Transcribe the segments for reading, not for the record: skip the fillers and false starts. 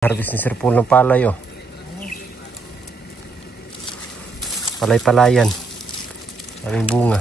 Harvest ni Sir Paul ng palay, oh. Palay-palayan. Daming bunga.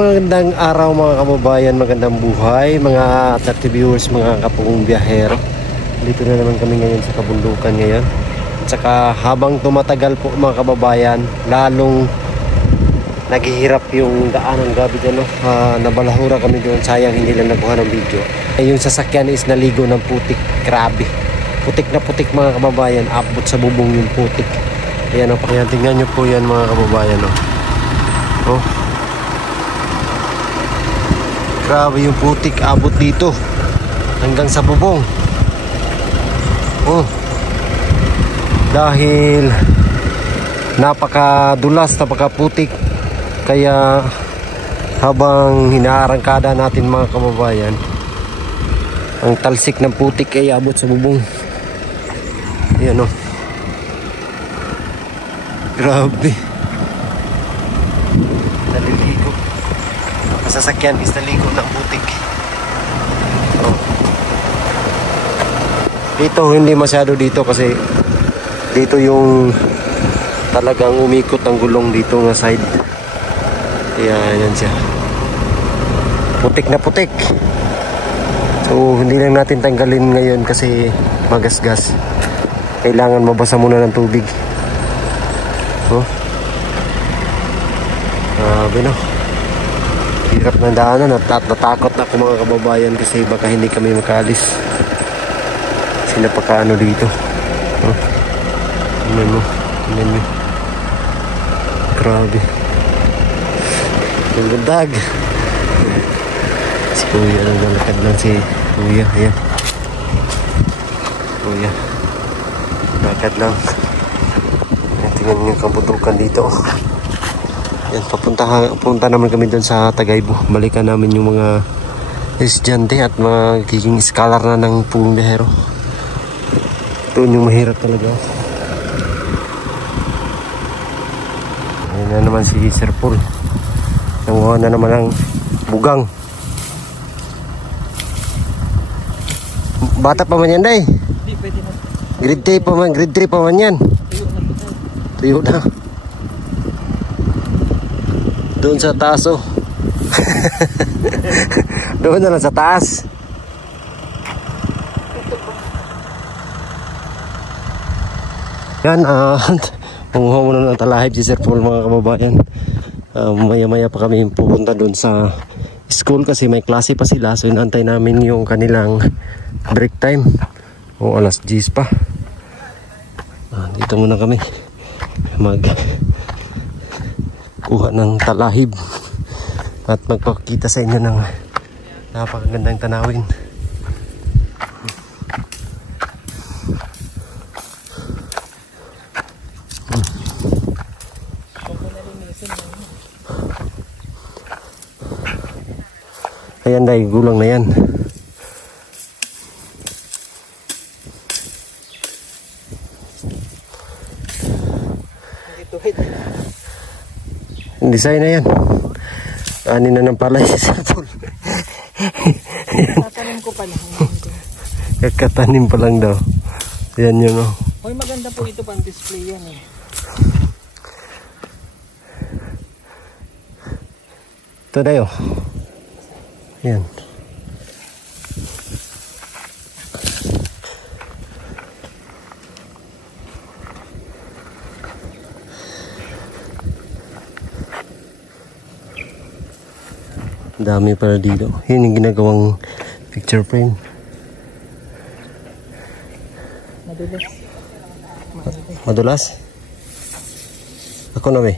Magandang araw mga kababayan, magandang buhay mga 30 viewers, mga kapong biyahero. Dito na naman kami ngayon sa kabundukan ngayon. At saka habang tumatagal po mga kababayan, lalong naghihirap yung daan ng gabi dyan, no? Nabalahura kami doon, sayang hindi lang nakuha ng video. Yung sasakyan is naligo ng putik, grabe. Putik na putik mga kababayan, abot sa bubong yung putik. Ayan, oh, ayan, tingnan nyo po yan mga kababayan, oh. Oh. Grabe yung putik, abot dito hanggang sa bubong. Oh. Dahil napakadulas, napakaputik, kaya habang hinaarangkada natin mga kababayan, ang talsik ng putik ay abot sa bubong. Ayan, oh. Grabe. Naliligo. Sasakyan is naligo ng putik. Oh. Dito hindi masyado dito kasi dito yung talagang umikot ang gulong dito nga side. Kaya yan siya. Putik na putik. So hindi lang natin tanggalin ngayon kasi magasgas. Kailangan mabasa muna ng tubig. Oh. Grabe, no? Hirap ng daanan at natakot na ako mga kababayan kasi baka hindi kami makalis. Sila pakaano dito. Oh. Tingnan mo. Tingnan mo. Grabe. Ang gandag. Si Kuya naglalakad lang si Kuya. Ayan. Kuya. Lakad lang. Ayan, tingnan niyo yung kabundukan dito. Yan, papunta naman kami doon sa Tagaybo. Balikan namin yung mga estudyante at magiging scholar na ng Pulong Biyahero. Doon yung mahirap talaga. Ayan na naman si Sir Paul. Nanguha na naman ang bugang. Bata pa man yan, day? Hindi, pwede na. Grade 3 pa man yan. Tuyo na. Doon sa taas, oh. Doon na lang sa taas. Yan, manguha muna ng talahib si Sir Paul mga kababayan. Maya-maya pa kami pupunta doon sa school kasi may klase pa sila. So inantay namin yung kanilang break time. O alas 10 pa. Dito muna kami kuha ng talahib at magpakita sa inyo ng napakagandang tanawin. Ayan, dahil gulang na yan. Design na yan. Anin na ng palay si Sir Paul. Katanim ko pa lang. Kakatanim pa lang daw. Yan yun, oh. Hoy, maganda po ito pang display yan, eh. Ito na yun. Yan. Dami para dito. Yun yung ginagawang picture frame. Madulas. Madulas? Ako na may.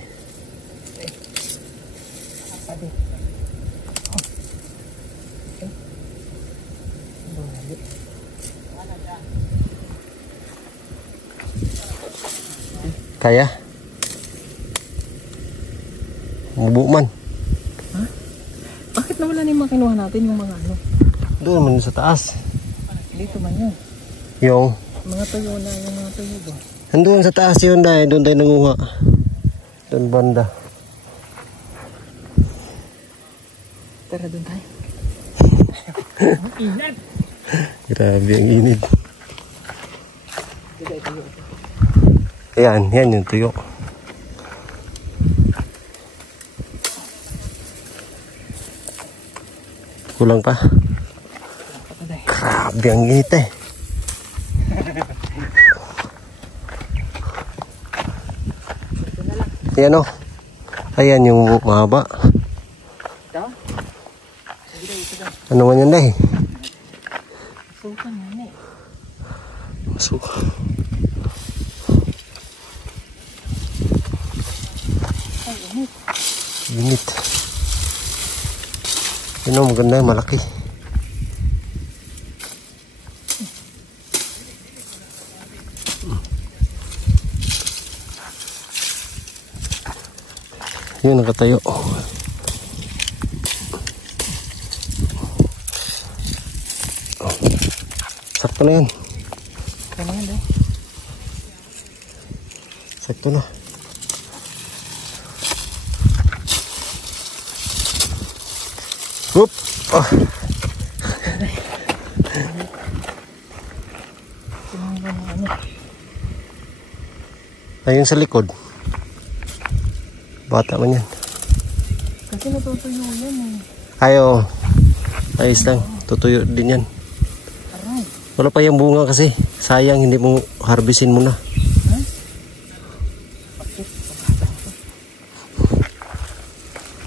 Kaya? Mubo man. Ha? Bakit nawala na yung mga kinuha natin yung mga ano? Doon man sa taas. Dito man yun. Yung Mga tuyo na yung mga tuyo ba? andun sa taas yun dahil doon tayo nanguha. Doon banda. Tara doon tayo. Ingat! Grabe ang init. Dito tuyo. Yan yung tuyo. Kulang pa. Grabe ang init eh. Ayan o. Ayan yung mahaba. Ito? Sige ito. Ano man yan dahil? Sukan yan eh. Masuk. Ay, init. Init. Yun o, maganda, malaki. Yun, nakatayo. Sakto na yan. Kaya yan dahil. Sakto na. Hup! Oh. Ayun sa likod. Bata man yan. Kasi natutuyo yan eh. Ayo. Ayos lang. Tutuyo din yan. Aray. Wala pa yung bunga kasi. Sayang, hindi mo harvestin muna. Ha? Bakit?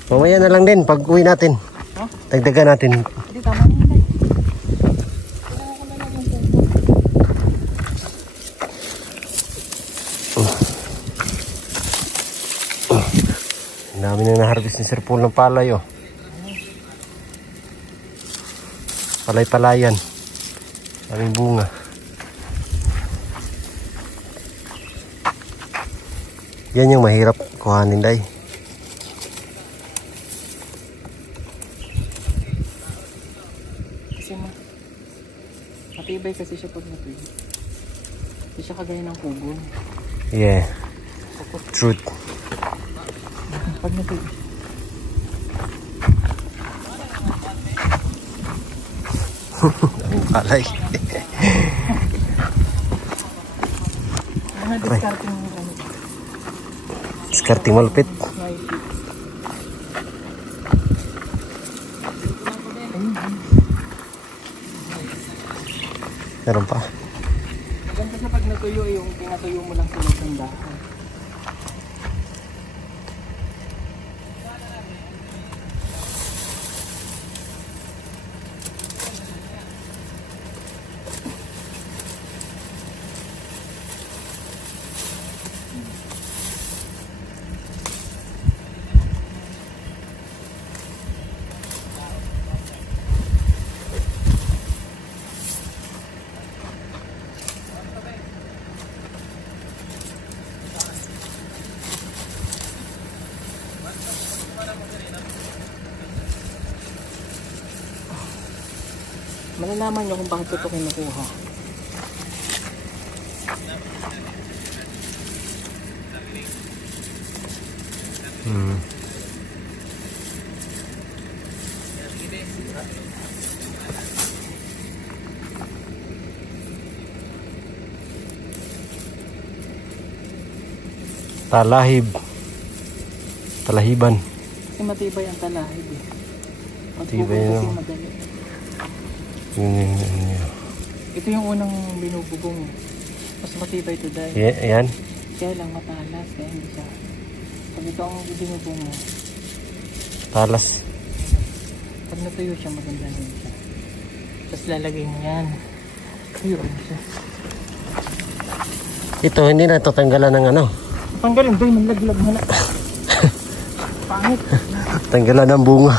Mamaya na lang din pag uwi natin. Ha? Dagdagan natin. Hindi, tama na yun dahil. Kailangan ko na lang yung puso. Ang dami na na-harvest ni Sir Paul ng palay oh. Palay-palayan. Daming bunga. Yan yung mahirap kuhanin day. Kasi matibay kasi siya pag natuyo. Hindi siya kagaya ng kugon. Yeah. Truth. Pag natuyo. Daming palay. Mga discarding ano. Discarding malupit. Meron pa. Maganda sa pag natuyo yung pinatuyo mo lang sa ng dahon. Malalaman nyo kung bakit ito kinukuha. Talahib. Talahiban. Kasi matibay ang talahib eh. Matibay Magbubog no? kasi madali. Yun. Ito yung unang binubugong. Mas matibay ito dahil. Yan. Kaya lang matalas. Kaya hindi siya. Pag ito ang binubong mo, Talas. pag natuyo siya maganda rin siya. Tapos lalagay mo yan. Tuyo rin siya. Ito hindi na ito tanggalan ng ano. Tanggalin doon. Nalaglag mo na. Pangit. Tanggalan ng bunga.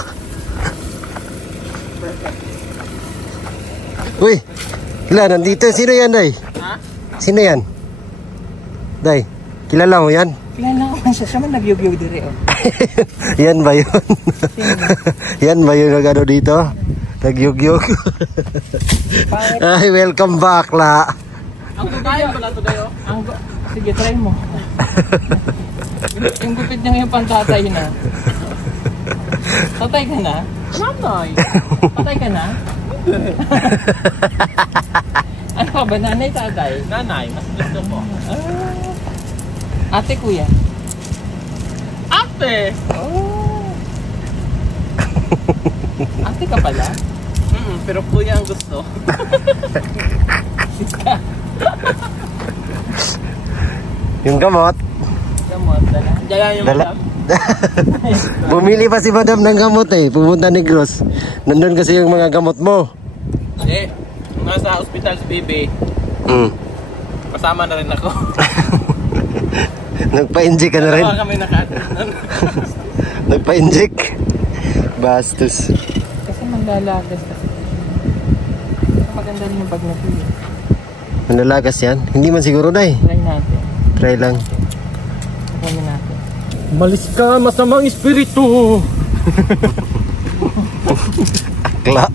Uy! Ila, nandito. Sino yan, Day? Ha? Sino yan? Day? Kilala mo yan? Kilala ko man siya. Siya man nagyug-yug dire, oh. Yan ba yun? Yan ba yun nag-ano dito? Nagyug-yug? Ay, welcome back, la. Ang gupit pala to dayo. Sige, try mo. Yung gupit niya yung pantatay na. Tatay ka na? Nanay. Patay ka na? Ano ka ba? Nanay, tatay? Nanay, mas gusto ko. Ate, kuya? Ate! Oh. Ate ka pala? Pero kuya ang gusto. Yung gamot. Gamot, dala. Dala yung Dala. madam. Bumili pa si madam ng gamot eh. Pumunta ni Gross. Nandun kasi yung mga gamot mo. Eh, nasa hospital si Bibi. Kasama na rin ako. Nagpa-inject ka na rin. Dalawa kami naka-attend. Nagpa-inject. Bastos. Kasi manlalagas kasi. Maganda rin yung bag na ito. Manlalagas yan? Hindi man siguro na eh. Try natin. Try lang. Try natin. Malis ka, masamang espiritu. Akla.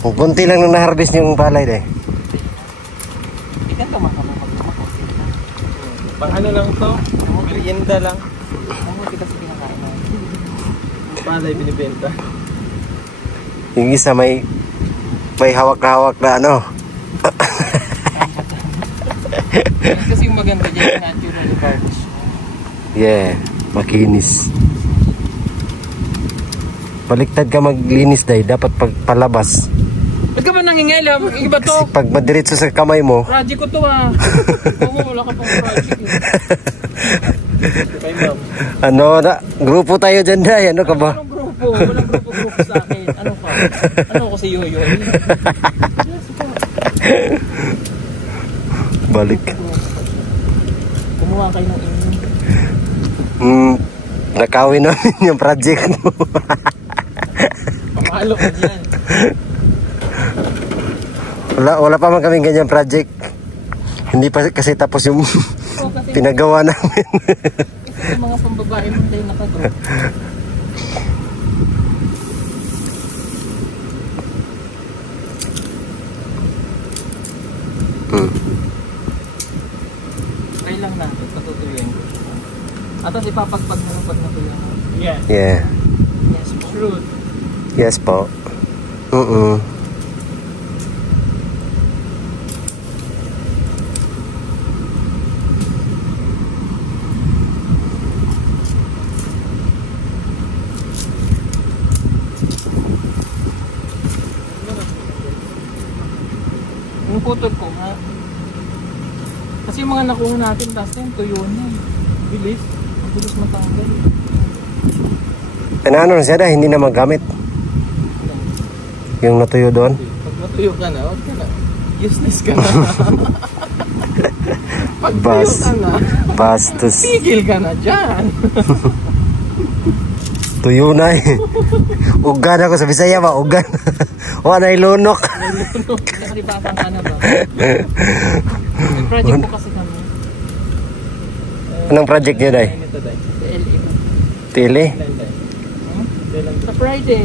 Kung konti lang nang na-harvest yung palay eh. Ikan ka makamakot. Pang ano lang to? Merienda lang. Mamuti kasi kinakain natin. Palay binibenta. Yung isa may hawak-hawak na ano. Kasi yung maganda dyan, natural garbage. Yeah, makinis. Baliktad ka maglinis dahil dapat pagpalabas. Ba't ka ba nangingilam? Iba to? Kasi pag madiretso sa kamay mo, Project ko to ah. Oo, wala ka pang project eh. Kay ma'am. ano na, grupo tayo dyan dahil, ano ka ba? Anong grupo? Walang grupo sa akin. Ano ka? Ano ko si Yoyoy? Yes po. Balik. Kumuha kayo ng inyo. Nakawin namin yung project mo. Pamalo ka dyan. wala pa man kaming ganyan project. Hindi pa kasi tapos yung Kasi pinagawa namin. yung mga pambabae mo tayo nakagroup. Try lang natin, patutuyin ko. At tapos ipapagpag na lang pag natuloy na. Yes. Yeah. Yes, fruit. Yes po. Yung putol ko ha. Kasi yung mga nakuha natin last time, tuyo na. Bilis. Ang bilis matanggal. Ano na siya dahil hindi na magamit. Yung natuyo doon. Pag natuyo ka na, wag ka na. Useless ka na. Pag tuyo Bas. ka na, Bastos. tigil ka na dyan. Tuyo na eh. Ugan ako sa Bisaya ba? Ugan. Wala na ilunok. Nakalibasan ka na ba? May project po kasi kami. Anong project niyo dahil? Ito dahil. LA. Tili? Sa Friday.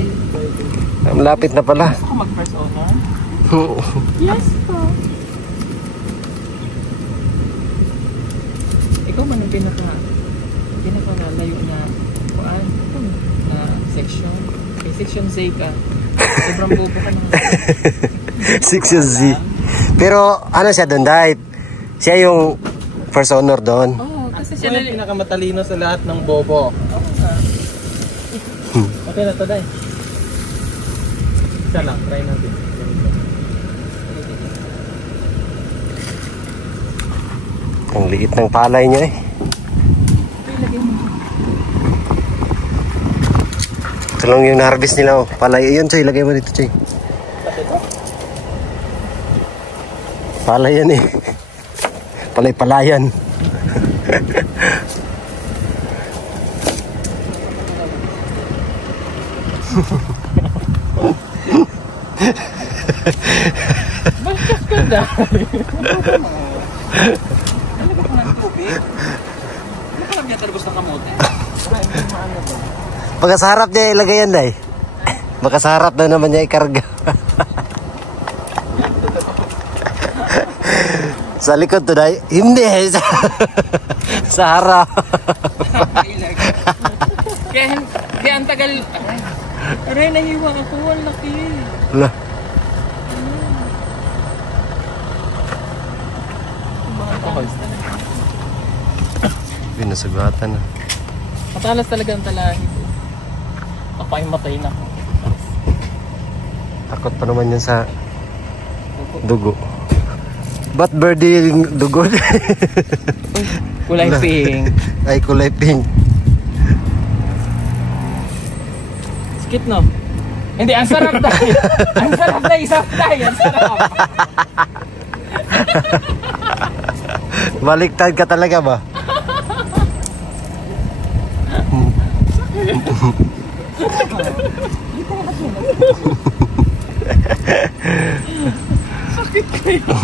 Ang lapit na pala. Gusto ka mag-first owner? Yes po. Ikaw man ang pinaka-layo na kuan na section. May section Z ka. Sobrang bobo ka naman. 6Z. Pero ano siya doon dahil? Siya yung first owner doon. Oo, kasi Siya siya yung pinakamatalino sa lahat ng bobo. Okay na to, Day. Isa lang, try natin. Ang liit ng palay niya eh. Ilagay mo. Ito lang yung na-harvest nila oh. Palay. Ayun, Choy. Ilagay mo dito, Choy. Palay yan eh. Palay-palayan. Bastos ka ka dahil. Ano ba kung ng tubig? Ano ka lang niya talabos ng kamote? Baka sa harap niya ilagay yan, Day. Baka sa harap na naman niya ikarga. Sa likod to, Day. Hindi. Sa harap. Kaya ang tagal. Aray, nahiwa ako. Ang laki. Wala. Binasagatan na. Matalas talaga ang talahi ko. Matay na. Takot pa naman yan sa dugo. Ba't birdie yung dugo? Kulay pink. Ay, kulay pink. Skit no? Hindi, ang sarap dahil. Ang sarap na isang dahil. Ang sarap. Baliktad ka talaga ba? Sakit kayo.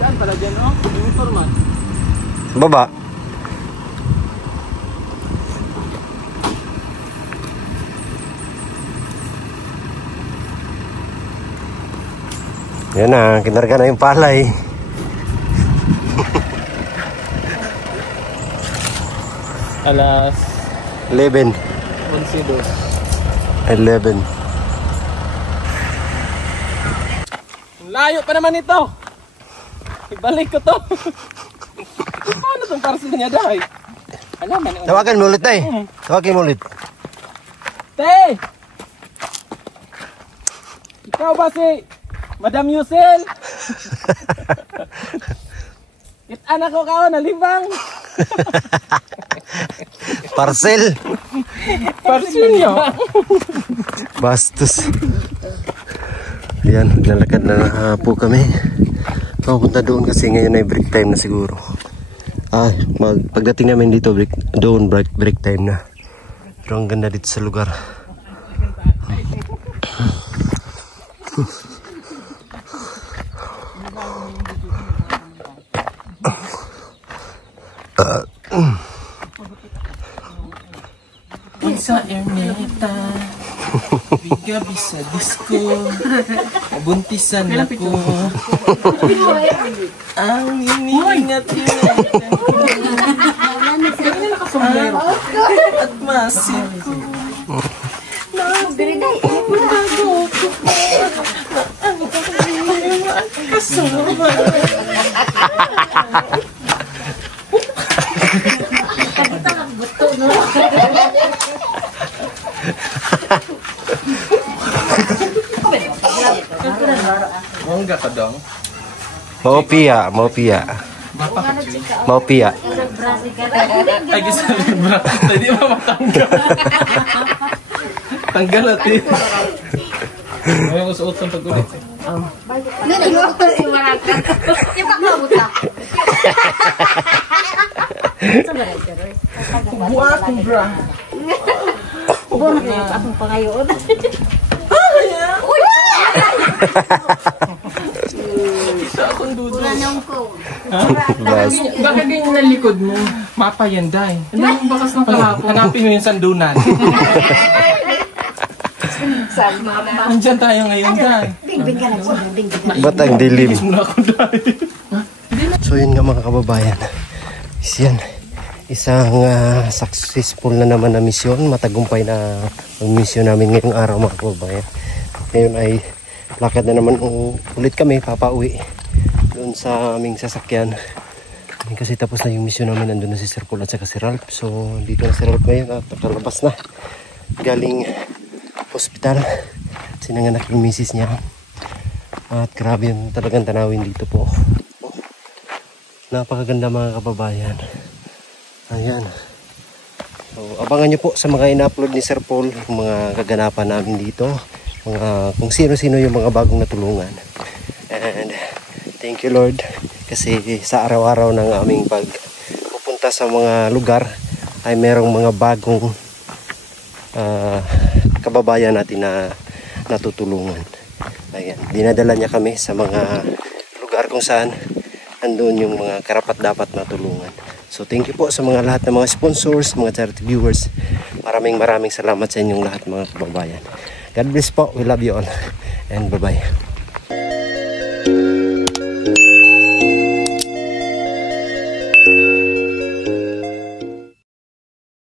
Saan pala dyan, oh? Yung format. Baba. Yan na, kinarga na yung palay. Alas 11. 11. 11. Layo pa naman ito. Ibalik ko to. Paano itong parcel niya dahil? Alam, Tawagan mo ulit, Tay. Tawagan mo ulit. Te! Ikaw ba si Madam Yusel? Anak ko ka, nalibang. Parcel. Parcel niyo. Bastos. Ayan, naglalakad na po kami. Pupunta doon kasi ngayon ay break time na siguro. Pagdating namin dito, break time na. Pero ang ganda dito sa lugar. Sa Erneta, bigabi sa disco, buntisan ako. Ang iningat-ingat at masip ko. Bago ko ang kasama. Mongga ka dong. Maupia. Ay, gisa libra. Hindi ba matanggal? Tanggal natin. Ngayon ko suot ng pag-ulit. Buat kong bra. Buat akong pangayoon. Isa akong dudo. Bas. Bakit ganyan na likod mo? Mapa yan, Day. Ang daming bakas ng kahapon. Hanapin mo yung sandunan. Andyan tayo ngayon, Day. Ba't ang dilim? Muna ako, Day. So yun nga mga kababayan. Yan. Isang successful na naman na misyon. Matagumpay na ang misyon namin ngayong araw mga kababayan. Ngayon ay lakad na naman ulit kami papauwi doon sa aming sasakyan. Kasi tapos na yung misyon namin. Nandun na si Sir Paul at saka si Ralph. So dito na si Ralph ngayon at nakalabas na. Galing hospital. Sinanganak yung misis niya. At grabe yung talagang tanawin dito po. Napakaganda mga kababayan. Ayan. So, abangan nyo po sa mga ina-upload ni Sir Paul, yung mga kaganapan namin dito, kung sino-sino yung mga bagong natulungan. And thank you Lord kasi sa araw-araw ng aming pagpupunta sa mga lugar ay merong mga bagong kababayan natin na natutulungan. Ayan, dinadala niya kami sa mga lugar kung saan andun yung mga karapat dapat matulungan. So thank you po sa mga lahat ng mga sponsors, mga charity viewers. Maraming salamat sa inyong lahat mga kababayan. God bless po. We love you all. And bye-bye.